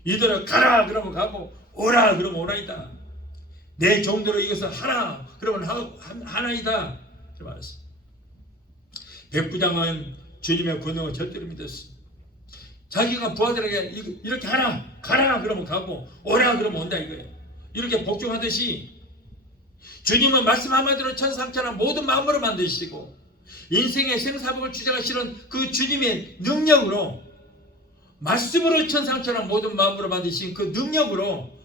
이들은 가라 그러면 가고 오라 그러면 오나이다. 내 종대로 이것을 하라 그러면 하나이다. 이렇게 말했습니다. 백부장은 주님의 권능을 절대로 믿었습니다. 자기가 부하들에게 이렇게 하라 가라 그러면 가고 오라 그러면 온다 이거예요. 이렇게 복종하듯이 주님은 말씀 한마디로 천상천하 모든 마음으로 만드시고 인생의 생사복을 주장하시는 그 주님의 능력으로 말씀으로 천상천하 모든 마음으로 만드신 그 능력으로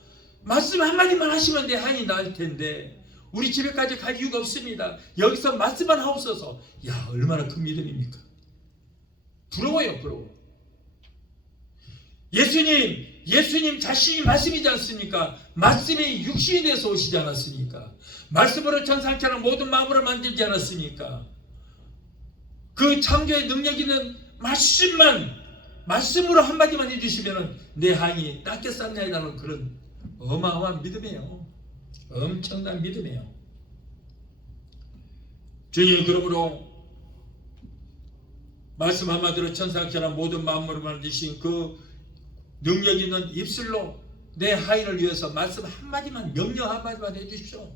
말씀 한마디만 하시면 내 하인이 나을 텐데 우리 집에까지 갈 이유가 없습니다. 여기서 말씀만 하옵소서. 야 얼마나 큰 믿음입니까? 부러워요 부러워. 예수님 자신이 말씀이지 않습니까? 말씀이 육신이 돼서 오시지 않았습니까? 말씀으로 천상천하 모든 마음으로 만들지 않았습니까? 그 창조의 능력 있는 말씀으로 한마디만 해주시면 내 하인이 낫겠사옵나이다는 그런 어마어마한 믿음이에요. 엄청난 믿음이에요. 주님 그러므로 말씀 한마디로 천상천하 모든 마음으로 만드신 그 능력 있는 입술로 내 하인을 위해서 말씀 한마디만 명령 한마디만 해주십시오.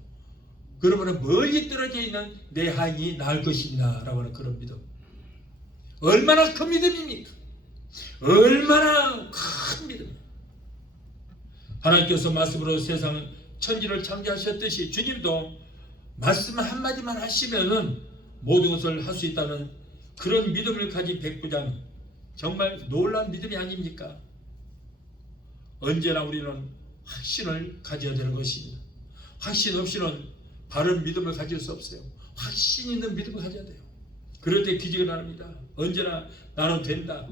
그러면 멀리 떨어져 있는 내 하인이 나을 것입니다 라고 하는 그런 믿음. 얼마나 큰 믿음입니까? 얼마나 큰 믿음. 하나님께서 말씀으로 세상 천지를 창조하셨듯이 주님도 말씀 한마디만 하시면은 모든 것을 할 수 있다는 그런 믿음을 가진 백부장, 정말 놀라운 믿음이 아닙니까? 언제나 우리는 확신을 가져야 되는 것입니다. 확신 없이는 바른 믿음을 가질 수 없어요. 확신 있는 믿음을 가져야 돼요. 그럴 때 기적이 나옵니다. 언제나 나는 된다.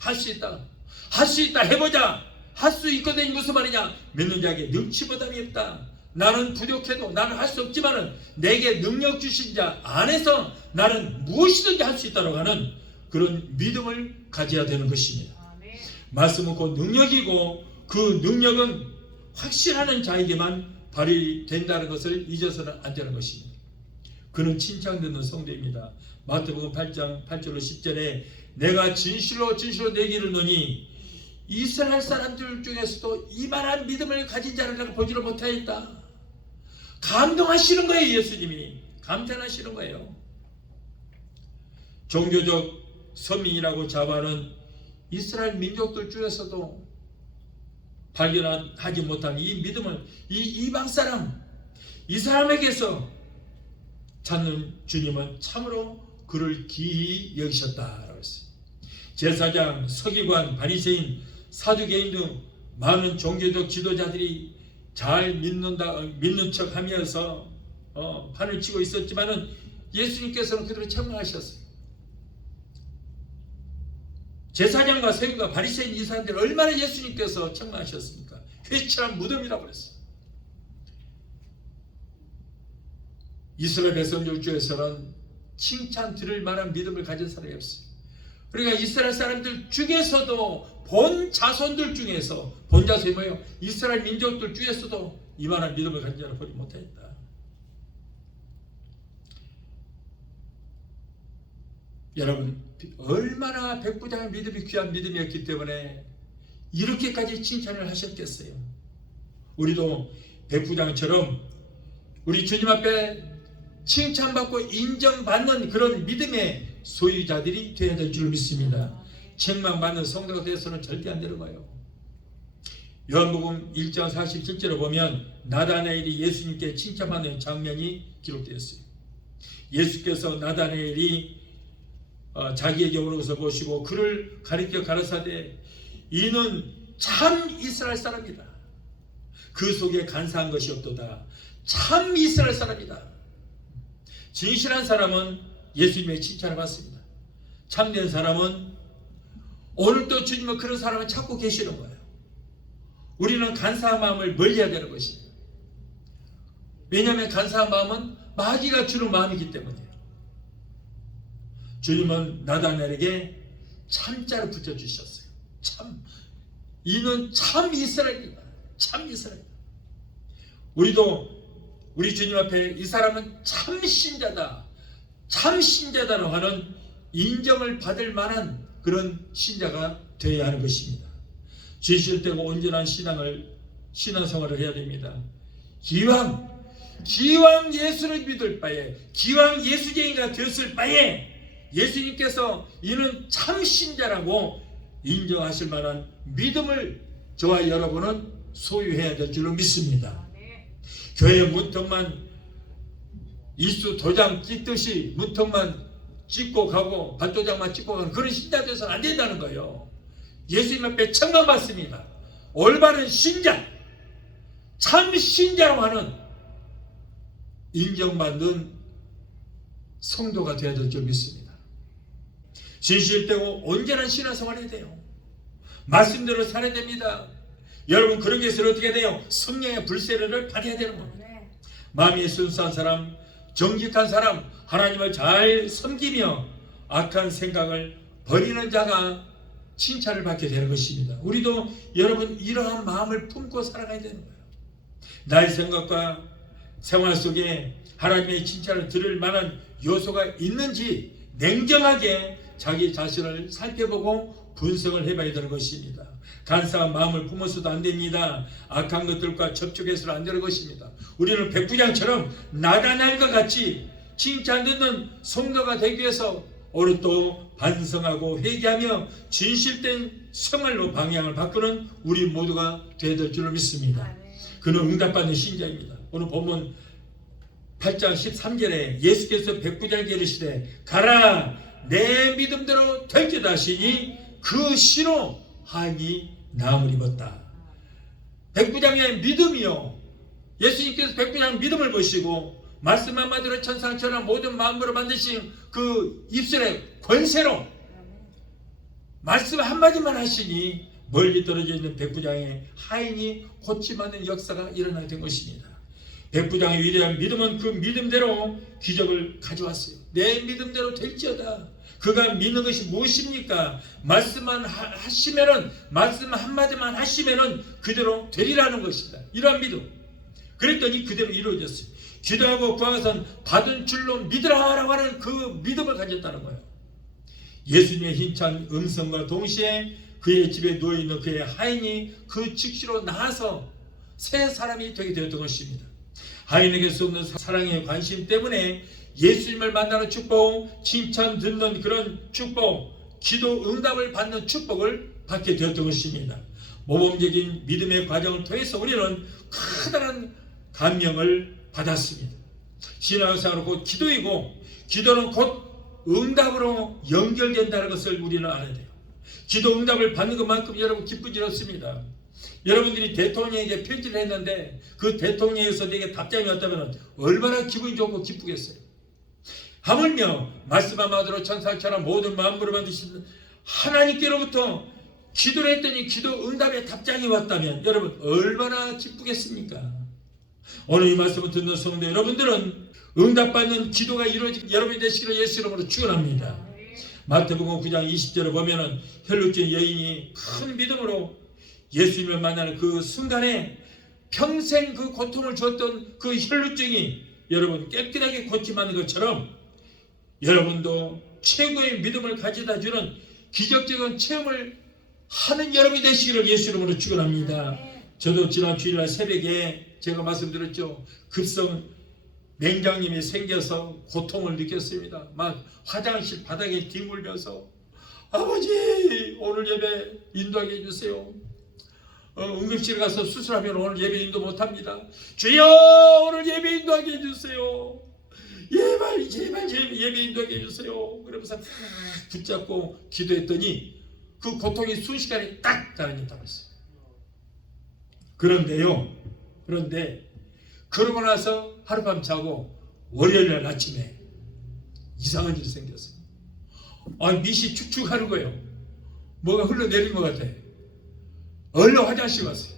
할 수 있다. 할 수 있다. 해보자. 할 수 있거든. 무슨 말이냐? 믿는 자에게 능치보담이 없다. 나는 부족해도 나는 할 수 없지만은 내게 능력 주신 자 안에서 나는 무엇이든지 할 수 있다고 하는 그런 믿음을 가져야 되는 것입니다. 말씀은 곧 능력이고 그 능력은 확신하는 자에게만 발휘된다는 것을 잊어서는 안 되는 것입니다. 그는 칭찬 듣는 성도입니다. 마태복음 8장 8절로 10절에 내가 진실로 내게 이르노니 이스라엘 사람들 중에서도 이만한 믿음을 가진 자를 내가 보지를 못하였다. 감동하시는 거예요. 예수님이 감탄하시는 거예요. 종교적 서민이라고 자부하는 이스라엘 민족들 중에서도 발견하지 못한 이 믿음을 이 이방 사람, 이 사람에게서 찾는 주님은 참으로 그를 기이 여기셨다라고 했어요. 제사장, 서기관, 바리새인, 사두개인 등 많은 종교적 지도자들이 잘 믿는 척하면서 판을 치고 있었지만은 예수님께서는 그들을 책망하셨어요. 제사장과 서기관과 바리새인 이 사람들 얼마나 예수님께서 책망하셨습니까? 회칠한 무덤이라고 그랬어요. 이스라엘 백성들 중에서는 칭찬 들을 만한 믿음을 가진 사람이 없어요. 그러니까 이스라엘 사람들 중에서도 본 자손들 중에서 본 자손이 뭐예요? 이스라엘 민족들 중에서도 이만한 믿음을 가진 자를 보지 못했다. 여러분 얼마나 백부장의 믿음이 귀한 믿음이었기 때문에 이렇게까지 칭찬을 하셨겠어요. 우리도 백부장처럼 우리 주님 앞에 칭찬받고 인정받는 그런 믿음의 소유자들이 되어야 될 줄 믿습니다. 책망받는 성도가 되어서는 절대 안 되는 거예요. 요한복음 1장 47절에 보면 나다나엘이 예수님께 칭찬받는 장면이 기록되었어요. 예수께서 나다나엘이 자기에게 오는 것을 보시고 그를 가리켜 가라사대 이는 참 이스라엘 사람이다. 그 속에 간사한 것이 없도다. 참 이스라엘 사람이다. 진실한 사람은 예수님의 칭찬을 받습니다. 참된 사람은 오늘도 주님은 그런 사람을 찾고 계시는 거예요. 우리는 간사한 마음을 멀리해야 되는 것입니다. 왜냐하면 간사한 마음은 마귀가 주는 마음이기 때문이에요. 주님은 나다나엘에게 참자를 붙여주셨어요. 참, 이는 참 이스라엘이다. 참 이 사람. 우리도 우리 주님 앞에 이 사람은 참 신자다, 참 신자다라고 하는 인정을 받을 만한 그런 신자가 되어야 하는 것입니다. 진실되고 온전한 신앙생활을 해야 됩니다. 기왕 예수를 믿을 바에, 기왕 예수쟁이가 되었을 바에 예수님께서 이는 참 신자라고 인정하실 만한 믿음을 저와 여러분은 소유해야 될 줄로 믿습니다. 교회 문턱만 이수 도장 찍듯이 문턱만 찍고 가고 발도장만 찍고 가는 그런 신자 되어서는 안 된다는 거예요. 예수님 앞에 청망받습니다. 올바른 신자, 참 신자라고 하는 인정받는 성도가 되어야 될 줄 믿습니다. 진실되고 온전한 신앙생활을 해야 돼요. 말씀대로 살아야 됩니다. 여러분 그런 게 있으면 어떻게 돼요? 성령의 불세례를 받아야 되는 겁니다. 마음이 순수한 사람, 정직한 사람, 하나님을 잘 섬기며 악한 생각을 버리는 자가 칭찬을 받게 되는 것입니다. 우리도 여러분 이러한 마음을 품고 살아가야 되는 거예요. 나의 생각과 생활 속에 하나님의 칭찬을 들을 만한 요소가 있는지 냉정하게 자기 자신을 살펴보고 분석을 해봐야 되는 것입니다. 간사한 마음을 품어서도 안 됩니다. 악한 것들과 접촉해서는 안 되는 것입니다. 우리는 백부장처럼 나다날과 같이 칭찬 듣는 성도가 되기 위해서 오늘 또 반성하고 회개하며 진실된 생활로 방향을 바꾸는 우리 모두가 되어야 될 줄로 믿습니다. 그는 응답받는 신자입니다. 오늘 본문 8장 13절에 예수께서 백부장에게 이르시되 가라 내 믿음대로 될지다 하시니 그 시로 하인이 나음을 입었다. 백부장의 믿음이요, 예수님께서 백부장 믿음을 보시고 말씀 한마디로 천상천하 모든 마음으로 만드신 그 입술의 권세로 말씀 한마디만 하시니 멀리 떨어져 있는 백부장의 하인이 고침하는 역사가 일어나게 된 것입니다. 백부장의 위대한 믿음은 그 믿음대로 기적을 가져왔어요. 내 믿음대로 될지어다. 그가 믿는 것이 무엇입니까? 말씀만 하시면은, 말씀 한마디만 하시면은 그대로 되리라는 것이다. 이러한 믿음. 그랬더니 그대로 이루어졌어요. 기도하고 구하선 받은 줄로 믿으라라고 하는 그 믿음을 가졌다는 거예요. 예수님의 힘찬 음성과 동시에 그의 집에 누워있는 그의 하인이 그 즉시로 나와서 새 사람이 되게 되었던 것입니다. 하인에게 쏟는 사랑의 관심 때문에 예수님을 만나는 축복, 칭찬 듣는 그런 축복, 기도 응답을 받는 축복을 받게 되었던 것입니다. 모범적인 믿음의 과정을 통해서 우리는 커다란 감명을 받았습니다. 신앙생활은 곧 기도이고 기도는 곧 응답으로 연결된다는 것을 우리는 알아야 돼요. 기도 응답을 받는 것만큼 여러분 기쁜 일 없습니다. 여러분들이 대통령에게 편지를 했는데 그 대통령에서 내게 답장이 왔다면 얼마나 기분이 좋고 기쁘겠어요. 하물며 말씀 한마디로 천상천하 모든 만물을 만드신 하나님께로부터 기도를 했더니 기도 응답의 답장이 왔다면 여러분 얼마나 기쁘겠습니까? 오늘 이 말씀을 듣는 성도 여러분들은 응답받는 기도가 이루어진 여러분이 되시기를 예수 이름으로 축원합니다. 마태복음 9장 20절을 보면은 혈루증 여인이 큰 믿음으로 예수님을 만나는 그 순간에 평생 그 고통을 주었던 그 혈루증이 여러분 깨끗하게 고침하는 것처럼 여러분도 최고의 믿음을 가져다 주는 기적적인 체험을 하는 여러분이 되시기를 예수 이름으로 축원합니다. 저도 지난 주일날 새벽에 제가 말씀드렸죠. 급성 맹장염이 생겨서 고통을 느꼈습니다. 막 화장실 바닥에 뒹굴면서 아버지 오늘 예배 인도하게 해주세요. 응급실에 가서 수술하면 오늘 예배 인도 못합니다. 주여 오늘 예배 인도하게 해주세요. 제발 예배 인도하게 해주세요. 그러면서 붙잡고 기도했더니 그 고통이 순식간에 딱 가라앉았다고 했어요. 그런데 그러고 나서 하룻밤 자고 월요일날 아침에 이상한 일이 생겼어요. 밑이 축축하는 거예요. 뭐가 흘러내린 것 같아. 얼른 화장실 갔어요.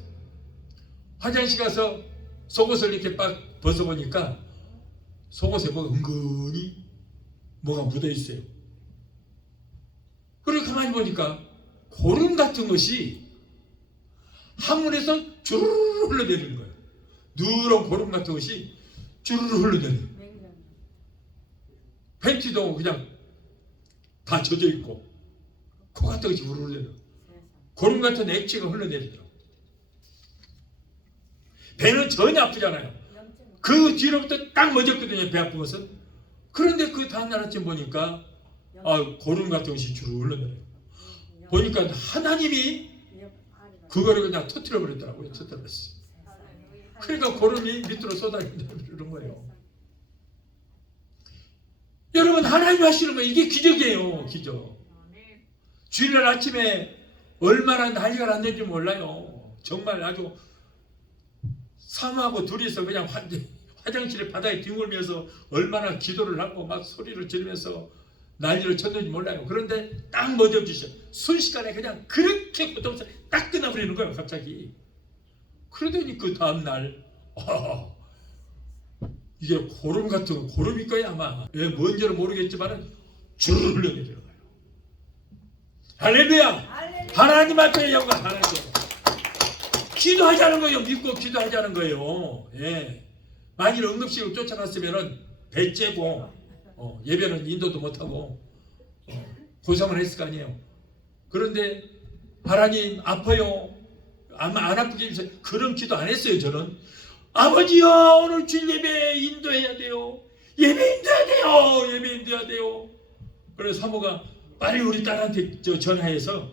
화장실 가서 속옷을 이렇게 빡 벗어보니까 속옷에 뭐가 은근히 뭐가 묻어있어요. 그리고 가만히 보니까 고름 같은 것이 항문에서 주르르 흘러내리는 거예요. 누런 고름 같은 것이 주르르 흘러내려요. 팬티도 그냥 다 젖어 있고 코 같은 것이 흘러내려요. 고름 같은 액체가 흘러내리더라고요. 배는 전혀 아프잖아요. 그 뒤로부터 딱 멎었거든요. 배 아픈 것은. 그런데 그 다음날 아침 보니까 고름 같은 것이 주르르 흘러내려요. 보니까 하나님이 그거를 그냥 터뜨려 버렸더라고요. 터뜨려 버렸어요. 그러니까 고름이 밑으로 쏟아지는 거예요. 여러분, 하나님 하시는 거 이게 기적이에요. 기적. 주일날 아침에 얼마나 난리가 났는지 몰라요. 정말 아주 사모하고 둘이서 그냥 화장실에 바닥에 뒹굴면서 얼마나 기도를 하고 막 소리를 지르면서 난리를 쳤는지 몰라요. 그런데 딱 멎어주셔. 순식간에 그냥 그렇게 고통스럽게 딱 끝나버리는 거예요. 갑자기. 그러더니 그 다음날 이게 고름 같은 고름일 거야 아마. 왜 뭔지는 모르겠지만 주르르 흘러내리는 거예요. 할렐루야. 하나님한테 영광. 하나님. 기도하자는 거예요. 믿고 기도하자는 거예요. 예. 만일 응급실을 쫓아갔으면 배째고 예배는 인도도 못하고 고생을 했을 거 아니에요. 그런데 하나님 아파요. 아마 안 아프게 해주세요. 그런 기도 안 했어요. 저는 아버지요, 오늘 주일 예배 인도해야 돼요. 예배 인도해야 돼요. 예배 인도해야 돼요. 그래서 사모가 빨리 우리 딸한테 전화해서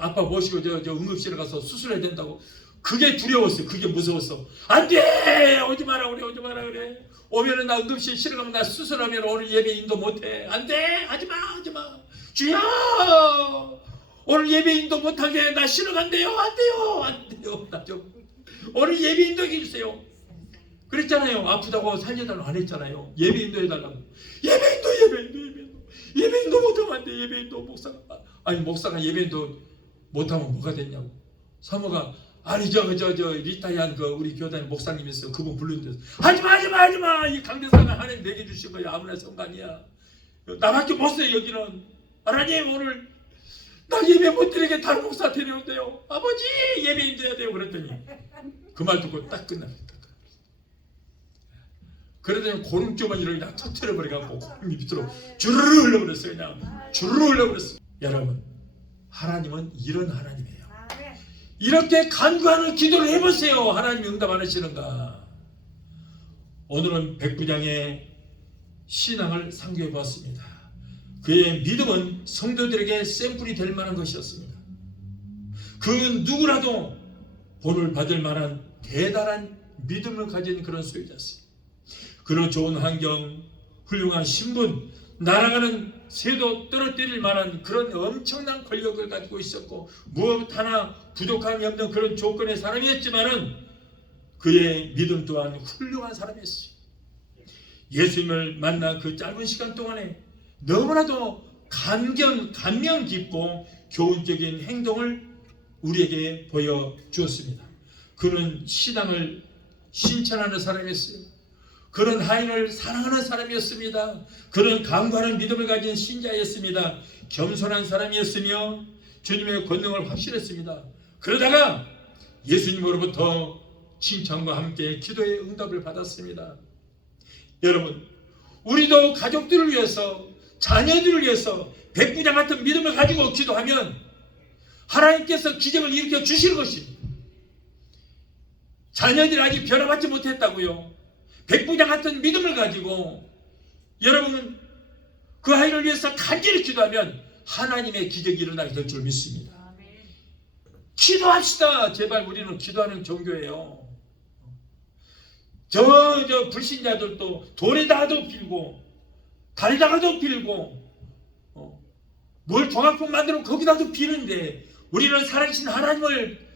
아빠 모시고 저 응급실에 가서 수술해야 된다고. 그게 두려웠어요. 그게 무서웠어. 안 돼! 오지 마라 그래. 오지 마라 그래. 오면은 나 응급실 실어가면 나 수술하면 오늘 예배 인도 못해. 안 돼! 하지 마! 하지 마! 주여! 오늘 예배 인도 못하게 나 실어간대요. 안 돼요. 안 돼요. 나 좀 오늘 예배 인도 해주세요. 그랬잖아요. 아프다고 살려달라고 안 했잖아요. 예배 인도 해달라고. 예배 인도 못하면 안 돼. 예배 인도 목사가 예배 인도 못하면 뭐가 됐냐고. 사모가 아니 저 리타이한 그 우리 교단 목사님 있어요. 그분 부르는데 하지마. 이 강대상은 하나님 내게 주신 거야. 아무나 성관이야. 나밖에 못 써요. 여기는. 하나님 오늘 나 예배 못 드리게 다른 목사 데려온대요. 아버지 예배 인도해야 돼요. 그랬더니 그 말 듣고 딱 끝납니다. 그러더니 고름주머니를 그냥 터뜨려버려갖고 고름이 밑으로 주르르 흘러버렸어요. 그냥 주르르 흘러버렸어요. 여러분, 하나님은 이런 하나님이에요. 이렇게 간구하는 기도를 해보세요. 하나님이 응답 안 하시는가. 오늘은 백부장의 신앙을 상기해 보았습니다. 그의 믿음은 성도들에게 샘플이 될 만한 것이었습니다. 그 누구라도 본을 받을 만한 대단한 믿음을 가진 그런 소유자였습니다. 그런 좋은 환경, 훌륭한 신분, 날아가는 새도 떨어뜨릴 만한 그런 엄청난 권력을 가지고 있었고 무엇 하나 부족함이 없는 그런 조건의 사람이었지만은 그의 믿음 또한 훌륭한 사람이었어요. 예수님을 만나 그 짧은 시간 동안에 너무나도 감명 깊고 교훈적인 행동을 우리에게 보여주었습니다. 그는 신앙을 신천하는 사람이었어요. 그런 하인을 사랑하는 사람이었습니다. 그런 강구하는 믿음을 가진 신자였습니다. 겸손한 사람이었으며 주님의 권능을 확신했습니다. 그러다가 예수님으로부터 칭찬과 함께 기도의 응답을 받았습니다. 여러분, 우리도 가족들을 위해서, 자녀들을 위해서 백부장 같은 믿음을 가지고 기도하면 하나님께서 기적을 일으켜 주실 것입니다. 자녀들이 아직 변화받지 못했다고요. 백부장 같은 믿음을 가지고 여러분은 그 아이를 위해서 간절히 기도하면 하나님의 기적이 일어나게 될 줄 믿습니다. 기도합시다. 제발. 우리는 기도하는 종교예요. 저 불신자들도 돌에다가도 빌고 달에다가도 빌고 뭘 종합품 만들면 거기다도 비는데 우리는 살아계신 하나님을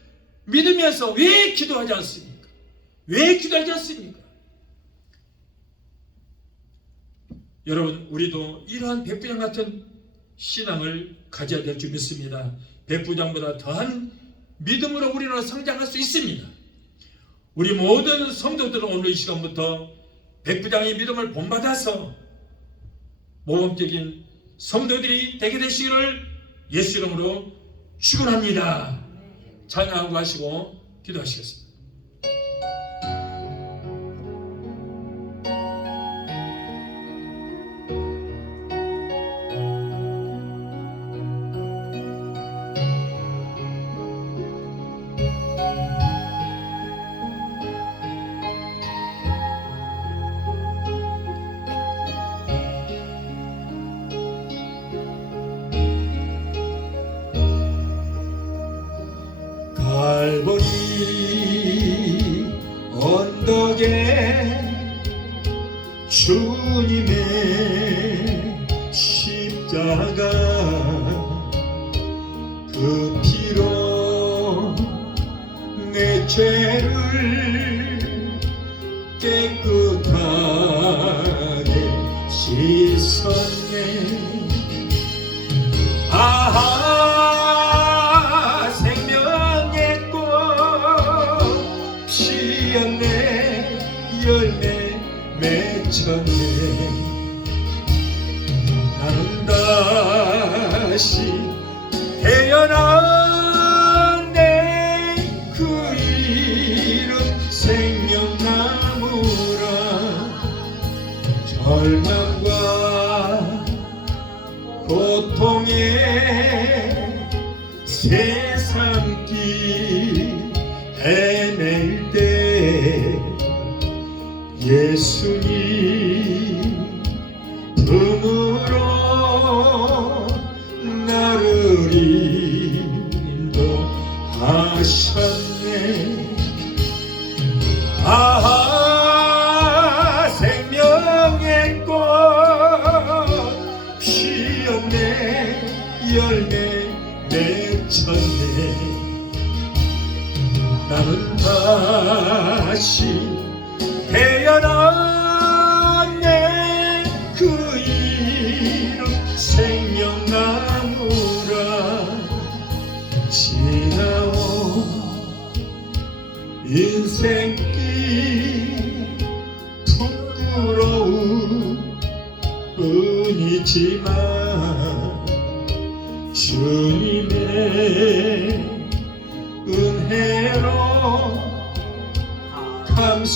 믿으면서 왜 기도하지 않습니까? 왜 기도하지 않습니까? 여러분, 우리도 이러한 백부장 같은 신앙을 가져야 될 줄 믿습니다. 백부장보다 더한 믿음으로 우리는 성장할 수 있습니다. 우리 모든 성도들은 오늘 이 시간부터 백부장의 믿음을 본받아서 모범적인 성도들이 되게 되시기를 예수 이름으로 축원합니다. 찬양하고 하시고 기도하시겠습니다. 갈보리 언덕에 주님의 십자가 그 피로 내 죄를 깨끗하게 씻었네. 아하, 생명의 꽃 피었네. 열매 맺혔네. 나는 다시 태어났네. 그 이름 생명나무라. 절망과 고통에 세상길 헤맬 때 예수님 품으로 나를 인도하셨네. 아하, 생명의 꽃 피었네. 열매 맺혔네. 나는 다시 태어났네. 그 이름 생명나무라. 지나온 인생길 부끄러운 뿐이지만 주님의 은혜로 감사만이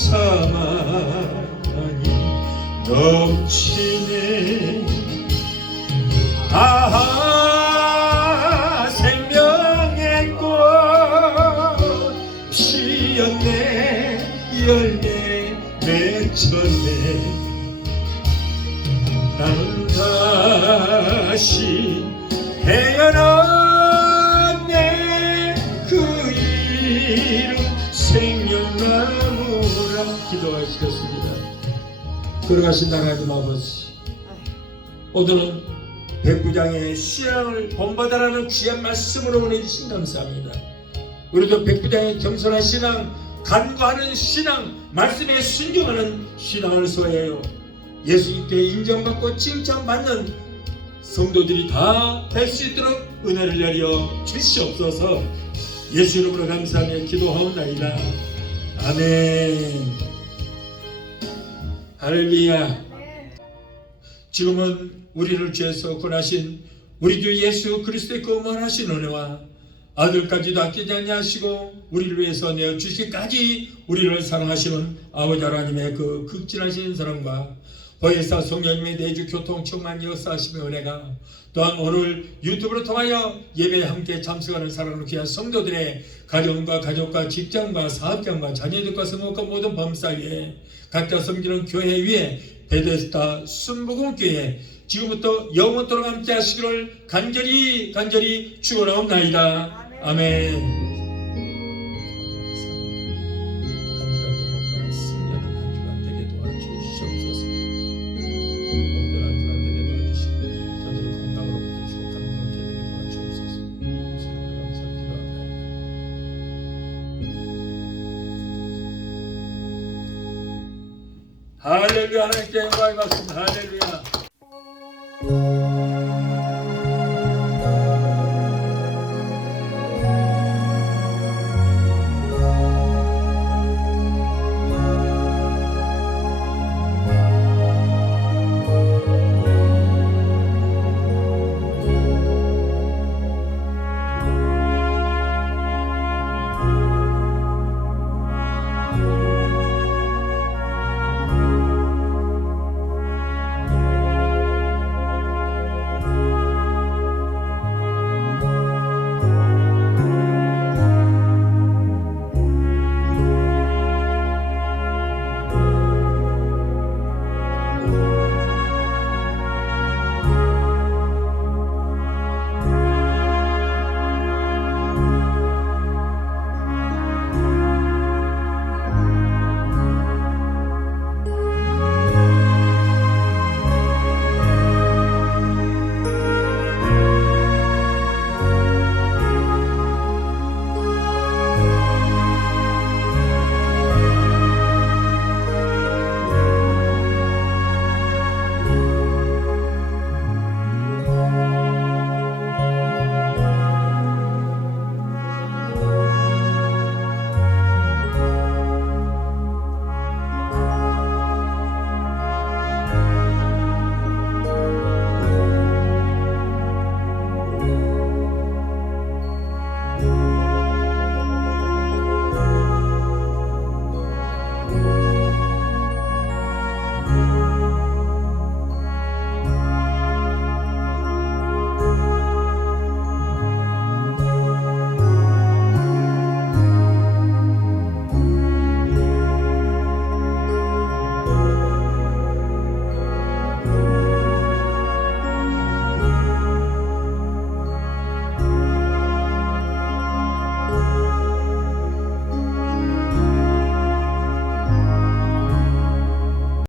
넘치네. 아하, 생명의 꽃 피었네. 열매 맺혔네. 나는 다시 태어났네. 그 이름 생명나무라. 기도하시겠습니다. 걸어가신 하나님 아버지, 오늘은 백부장의 신앙을 본받아라는 귀한 말씀으로 보내주신 감사합니다. 우리도 백부장의 겸손한 신앙, 간구하는 신앙, 말씀에 순종하는 신앙을 소유해요. 예수님께 인정받고 칭찬받는 성도들이 다 될 수 있도록 은혜를 내려 주시옵소서. 예수 이름으로 감사하며 기도하옵나이다. 아멘. 할렐루야. 지금은 우리를 죄에서 구원하신 우리 주 예수 그리스도의 그 무한하신 은혜와 아들까지도 아끼지 아니하시고 우리를 위해서 내어 주시기까지 우리를 사랑하시는 아버지 하나님의 그 극진하신 사랑과 보혜사 성령님의 내주 교통 충만 역사하심의 은혜가, 또한 오늘 유튜브를 통하여 예배에 함께 참석하는 사랑하는 귀한 성도들의 가정과 가족과 직장과 사업장과 자녀들과 성목과 모든 범사 위에 각자 섬기는 교회 위에 베데스다 순복음교회 지금부터 영원토록 함께 하시기를 간절히 축원하옵나이다. 아멘. 할렐루야. 하나님께 영광을 받습니다. 할렐루야.